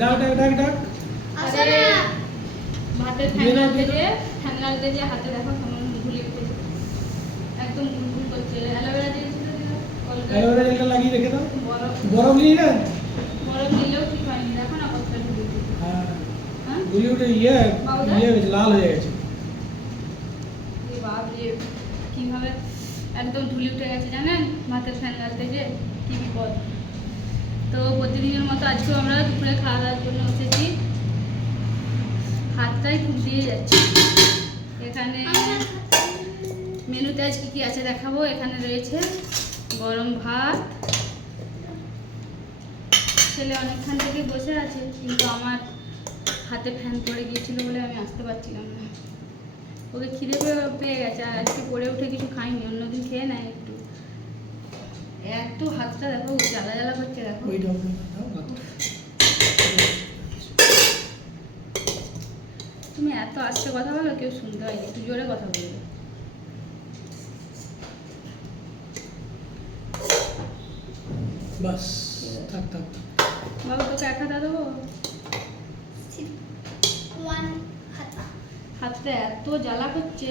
ডাক ডাক ডাক ডাক আরে ভাতের ঠান্ডাতে যে হাতে দেখো কেমন ঘুলে উঠেছে, একদম গুলগুল করছে। অ্যালোভেরা দিয়েছিল, অ্যালোভেরা জেলটা লাগিয়ে রেখে দাও। বরফ নিয়ে না, বরফ নিলেও ঠিক হয়নি, দেখো না কতটা ঘুলে উঠেছে। হ্যাঁ হ্যাঁ গুলি উঠে ইয়ে লাল হয়ে গেছে। বাপরে কিভাবে একদম ধুলি উঠে গেছে জানেন, ভাতের ফ্যান গালতে যে কি বিপদ। তো প্রতিদিনের মতো আজকেও আমরা দুপুরে খাওয়া দাওয়ার জন্য এসেছি। হাতটাই খুব দিয়ে যাচ্ছে। এখানে মেনুতে আজ কি আছে দেখাবো। এখানে রয়েছে গরম ভাত। ছেলে অনেকক্ষণ থেকে বসে আছে, কিন্তু আমার হাতে ফ্যান পড়ে গিয়েছিল বলে আমি আসতে পারছিলাম না। ওকে খিদে পেয়ে গেছে, আর আজকে পড়ে উঠে কিছু খাইনি, অন্যদিন খেয়ে নেয় একটু। এত হাতটা দেখো জ্বালা জ্বালা করছে, দেখো। তুমি এত আস্তে কথা বলো, কেউ শুনতে হয়নি, একটু জোরে কথা বলবে। বাস থাক থাক। বাবু তোকে এক হাতা দেবো। হাতটা এত জ্বালা করছে,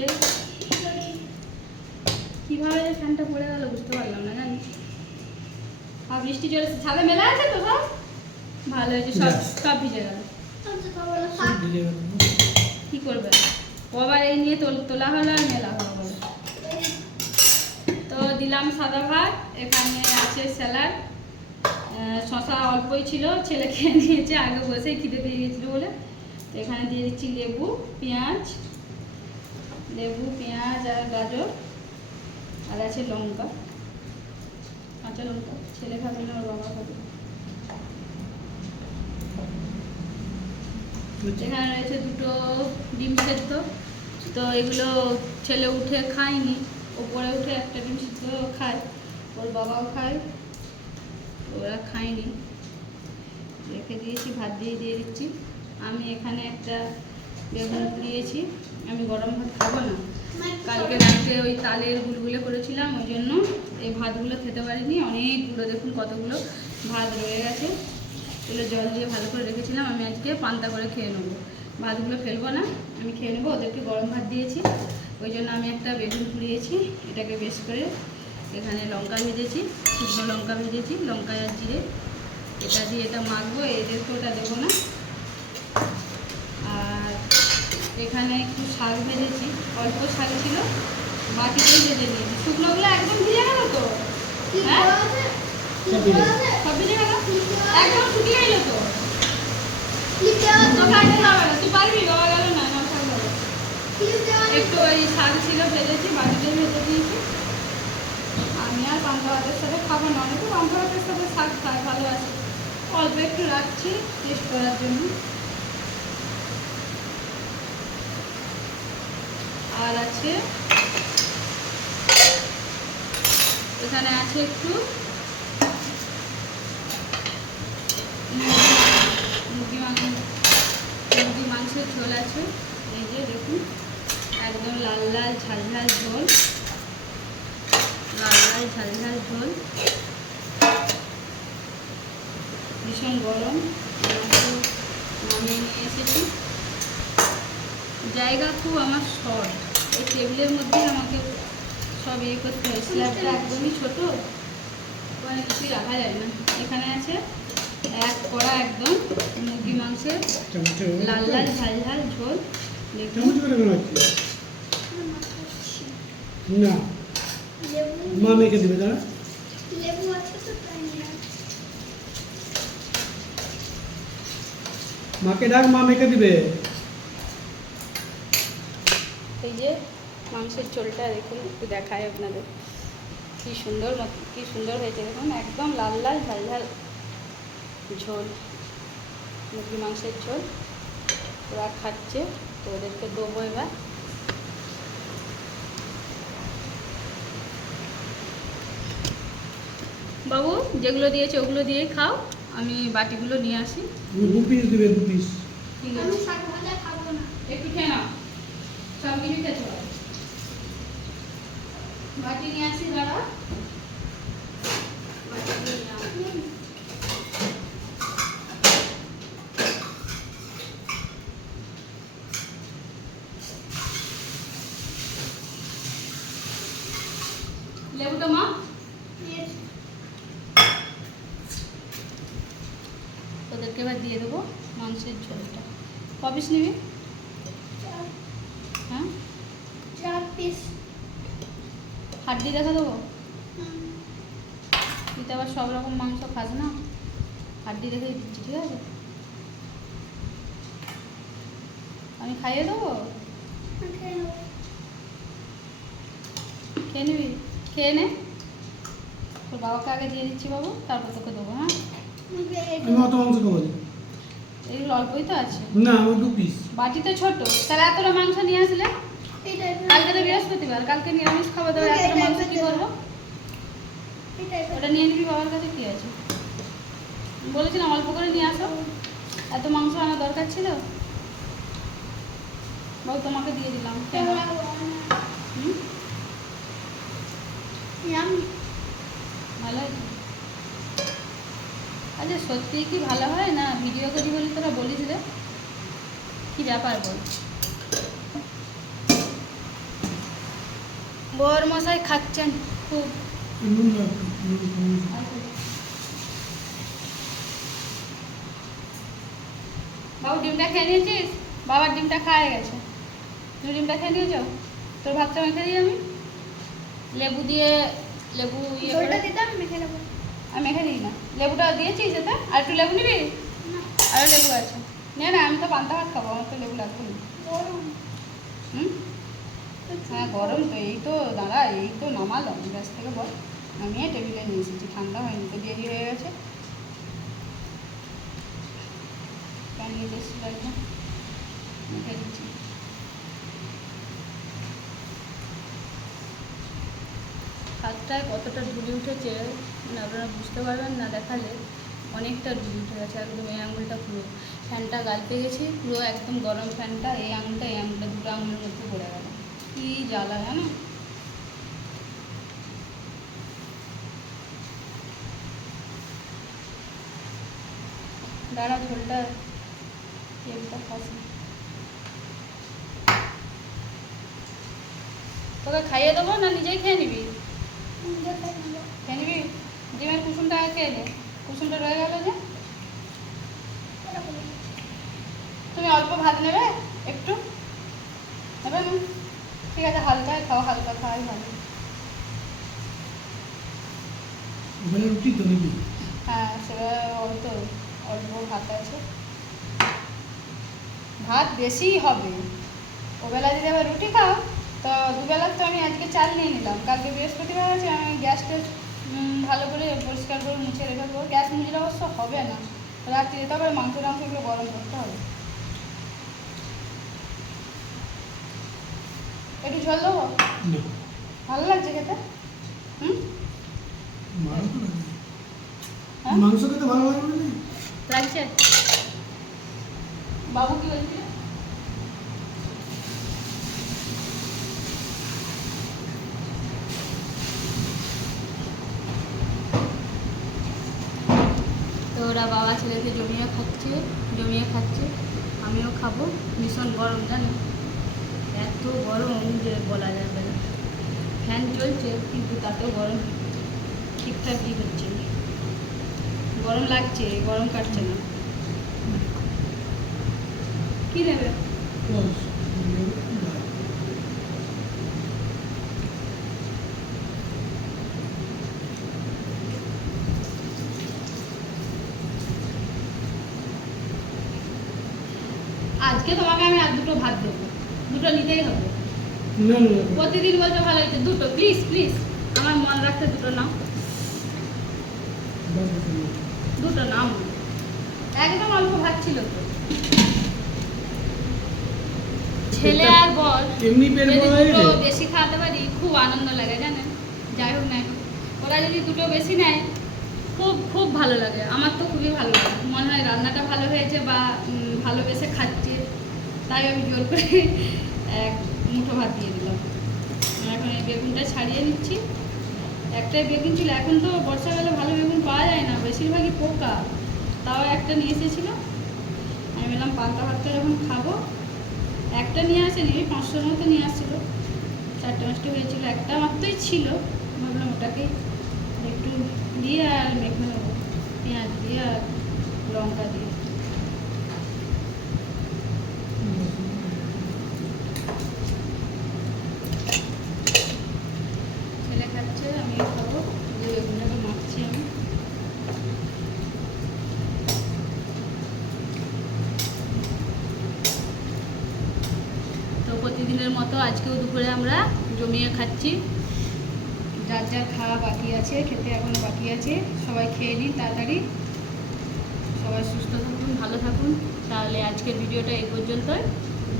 কিভাবে যে ফ্যানটা পড়ে গেল বুঝতে পারলাম না জানিস। আর বৃষ্টি চলে ছাদে মেলা আছে তো, সব ভালো হয়েছে, সব ভিজে গেল। কি করবে, আবার এই নিয়ে তোলা হলো আর মেলা হলো বলে। তো দিলাম সাদা ভাত, এখানে আছে স্যালাড, শশা অল্পই ছিল, ছেলে খেয়ে নিয়েছে, আগে বসেই খিদে পেয়ে গেছিল বলে। তো এখানে দিয়ে দিচ্ছি লেবু পেঁয়াজ আর গাজর, আর আছে লঙ্কা, কাঁচা লঙ্কা। ছেলে খাবে না, ওর বাবা খাবে। এখানে রয়েছে দুটো ডিম সেদ্ধ। তো এগুলো ছেলে উঠে খায়নি, ওপরে উঠে একটা ডিম সেদ্ধ খায়, ওর বাবাও খায়, ওরা খায়নি, রেখে দিয়েছি। ভাত দিয়ে দিচ্ছি। আমি এখানে একটা বেগুন পুড়িয়েছি, আমি গরম ভাত খাবো না। কালকে রাত্রে ওই তালের গুলগুলো করেছিলাম, ওই জন্য এই ভাতগুলো খেতে পারিনি। অনেকগুলো দেখুন কতগুলো ভাত রয়ে গেছে, এগুলো জল দিয়ে ভালো করে রেখেছিলাম। আমি আজকে পান্তা করে খেয়ে নেবো, ভাতগুলো ফেলবো না, আমি খেয়ে নেবো। ওদেরকে গরম ভাত দিয়েছি, ওই জন্য আমি একটা বেগুন পুড়িয়েছি। এটাকে বেশ করে এখানে লঙ্কা ভেজেছি, শুকনো লঙ্কা ভেজেছি, লঙ্কা আর জিরে, এটা দিয়ে এটা মাখবো। এদেরকে ওটা দেবো না। আর এখানে একটু শাক ভেজেছি, অল্প শাক ছিল, বাকিটাই ভেজে নিয়েছি। শুকনোগুলো একদম ভিজে গেল তো, হ্যাঁ সব ভিজে গেল, একদম শুকিয়ে গেল তো। তুই পারবি, বাবা গেল না, একটু ওই শাক ছিল ভেজেছি, বাকিটাই ভেজে দিয়েছি। আমি আর পান্তা ভাতের সাথে খাবো না, অনেকে পান্তা ভাতের সাথে শাক খায়, ভালো আছে। অল্প একটু রাখছি টেস্ট করার জন্য। আর আছে এখানে আছে একটু মুরগি মাংসের ঝোল আছে, এই যে দেখুন, একদম লাল লাল ঝাল ঝাল ঝোল, ভীষণ গরম। নামিয়ে নিয়ে এসেছি। জায়গা খুব আমার শর্ট, এই টেবিলের মধ্যে আমাকে সব ইয়ে করতে হয়। স্ল্যাবটা একদমই ছোটো, ওখানে কিছুই রাখা যায় না। এখানে আছে এক কড়া একদম মুরগি মাংসের লাল লাল ঝাল ঝাল ঝোল। না মা মেখে দিবে, দাঁড়া। মাকে ডাক, মা মেখে দিবে। এই যে মাংসের ঝোলটা দেখুন, একটু দেখায় আপনাদের, কি সুন্দর হয়েছে দেখুন, একদম লাল লাল ঝাল ঝাল ঝোল, মুরগি মাংসের ঝোল। ওরা খাচ্ছে, তো ওদেরকে দেবো এবার। বাবু যেগুলো দিয়েছে ওগুলো দিয়েই খাও, আমি বাটিগুলো নিয়ে আসি। দু পিস দিবে, 2 পিস। ঠিক আছে, একটু খেয়ে নাও, সব কিছু খেতে হবে। বাটি নিয়ে আসি, দাঁড়া। তোদেরকে এবার দিয়ে দেবো মাংসের ঝোলটা। ক পিস নিবি? হ্যাঁ 4 পিস। হাড্ডি দেখা দেবো? তুই তো আবার সব রকম মাংস খাস না, হাড্ডি দেখে দিচ্ছি, ঠিক আছে? আমি খাইয়ে দেবো, খেয়ে নিবি? খেয়ে নে, তোর বাবাকে আগে দিয়ে দিচ্ছি বাবু, তারপর তোকে দেবো। হ্যাঁ আমি অত মাংস খাবো না। এগুলো অল্পই তো আছে, না আমার 2 পিস। বাটি তো ছোট, তাহলে এতটা মাংস নিয়ে আসলে? কালকে তো বৃহস্পতিবার, কালকে নিরামিষ খাবো, তবে এতটা মাংস কী করবো? ওটা নিয়ে নিবি, বাবার কাছে কী আছে? বলেছিলাম অল্প করে নিয়ে আসো, এত মাংস আমার দরকার ছিল। বাবু তোমাকে দিয়ে দিলাম। হুম, ভালো হয়েছে। আচ্ছা সত্যিই কি ভালো হয় না ভিডিও করি বলি তোরা বলিস রে? কি ব্যাপার বল? বর মশাই খাচ্ছেন খুব। নুন দাও একটু, নুন কম। বাবু ডিমটা খেয়ে নিয়েছিস? বাবার ডিমটা খাওয়া গেছে, তুই ডিমটা খেয়ে নিয়েছ? তোর ভাতটা মেখে দিই আমি, লেবু দিয়ে, লেবু ইয়ে করে। আমি মেখে দিই না, লেবুটা দিয়েছিস এতে? আর একটু লেবু নিবি? আরও লেবু আছে, নে না, আমি তো পান্তা ভাত খাবো, আমার তো লেবু লাগবে না। হুম, হ্যাঁ গরম তো, এই তো দাঁড়া, এই তো নামালাম গ্যাস থেকে, বল নামিয়ে টেবিলে নিয়ে এসেছি, ঠান্ডা হয়নি তো, দেরি হয়ে গেছে। প্যান নিয়ে এসেছি একদম, মেখে দিচ্ছি। হাতটায় কতটা ধুলি উঠেছে মানে আপনারা বুঝতে পারবেন না, দেখালে অনেকটা ধুলি উঠে গেছে একদম। এই আঙুলটা পুরো ফ্যানটা গালতে গেছি, পুরো একদম গরম ফ্যানটা, এই আঙুলটা দুটো আঙুলের মধ্যে পড়ে গেল, কী জ্বালা জানো। দাঁড়া ঝোলটা তেলটা খাসি, তোকে খাইয়ে দেবো না নিজেই খেয়ে নিবি? খেয়ে নিবি? ডিমের কুসুমটা আগে খেয়ে নে, কুসুমটা রয়ে গেল যে। তুমি অল্প ভাত নেবে একটু, নেবে না? ঠিক আছে হালকায় খাও, হালকা খাওয়াই ভালো। ওখানে রুটি তো নাকি? হ্যাঁ সেটা তো অল্প ভাত আছে, ভাত বেশিই হবে। ওবেলা যদি আবার রুটি খাও তো দুবেলার তো আমি আজকে চাল নিয়ে নিলাম, কালকে বৃহস্পতিবার আছে, আমি গ্যাসটা ভালো করে পরিষ্কার করে মুছে রেখে দেবো। গ্যাস মুছলে অবশ্য হবে না, রাত্রিরে তবে মাংসগুলো গরম করতে হবে। একটু ঝোল দেবো? না ভালো লাগছে খেতে? হুম, ভালো তো লাগে। হ্যাঁ মাংস খেতে ভালো লাগবে না? লাগছে। বাবু কি বলছে? তো ওরা বাবা ছেলেকে জমিয়ে খাচ্ছে, আমিও খাবো। ভীষণ গরম জানো, এত গরম যে বলা যাবে না। ফ্যান চলছে কিন্তু তাতেও গরম ঠিকঠাক ই হচ্ছে না, গরম লাগছে, গরম কাটছে না। কি নেবে? বস, আজকে তোমাকে আমি আর দুটো ভাত দেবো, দুটো নিতেই হবে। না না প্রতিদিন বলছো ভালো হয়েছে, দুটো প্লিজ প্লিজ, আমার মন রাখতে দুটো নাও, দুটো নাও, একদম অল্প ভাত ছিল তো। ছেলে আর বর এমনি পেট যদি বড় হয়ে দুটো গেছে? বেশি খাওয়াতে পারি খুব আনন্দ লাগে জানেন। যাই হোক না, ওরা যদি দুটো বেশি নেয় খুব খুব ভালো লাগে, আমার তো খুবই ভালো লাগে, মনে হয় রান্নাটা ভালো হয়েছে বা ভালোবেসে খাচ্ছে, তাই আমি জোর করে এক মুঠো ভাত দিয়ে দিলাম। এখন এই বেগুনটা ছাড়িয়ে নিচ্ছি, একটাই বেগুন ছিল, এখন তো বর্ষাকালে ভালো বেগুন পাওয়া যায় না, বেশিরভাগই পোকা, তাও একটা নিয়ে এসেছিলো। আমি বললাম পান্তা ভাতটা যখন খাবো, একটা নিয়ে আসেনি, 500 মতো নিয়ে আসছিলো, 4টে-5টে হয়েছিল, একটা মাত্রই ছিল, ভাবলাম ওটাকে একটু দিয়ে আর মেখে নেবো পেঁয়াজ দিয়ে আর লঙ্কা দিয়ে। ছেলে খাচ্ছে, আমি খাবো। যে বেগুনটাকে মাখছি আমি। তো প্রতিদিনের মতো আজকেও দুপুরে আমরা জমিয়ে খাচ্ছি। যার যার খাওয়া বাকি আছে, খেতে এখনো বাকি আছে, সবাই খেয়ে নিন তাড়াতাড়ি। সবাই সুস্থ থাকুন, ভালো থাকুন। তাহলে আজকের ভিডিওটা এই পর্যন্তই।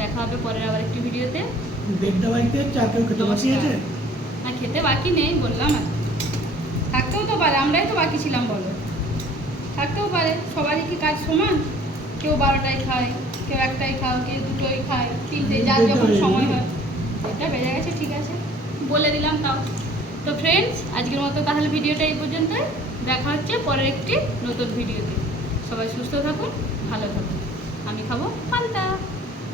দেখা হবে পরের আবার একটি ভিডিওতে। 1:30 বাজতে চা কেউ খেতে বাকি আছে? না, খেতে বাকি নেই বললাম। আর থাকতেও তো পারে, আমরাই তো বাকি ছিলাম বলো। থাকতেও পারে, সবারই কি কাজ সমান? কেউ 12টায় খায়, কেউ 1টায় খায়, কেউ 2টোয় খায়, 3টে, যার যখন সময় হয়। এটা বেড়ে গেছে, ঠিক আছে, বলে দিলাম তাও। তো ফ্রেন্ডস, আজকের মতো তাহলে ভিডিওটা এই পর্যন্তই। দেখা হচ্ছে পরের একটি নতুন ভিডিওতে। সবাই সুস্থ থাকুন, ভালো থাকুন। আমি খাবো পান্তা।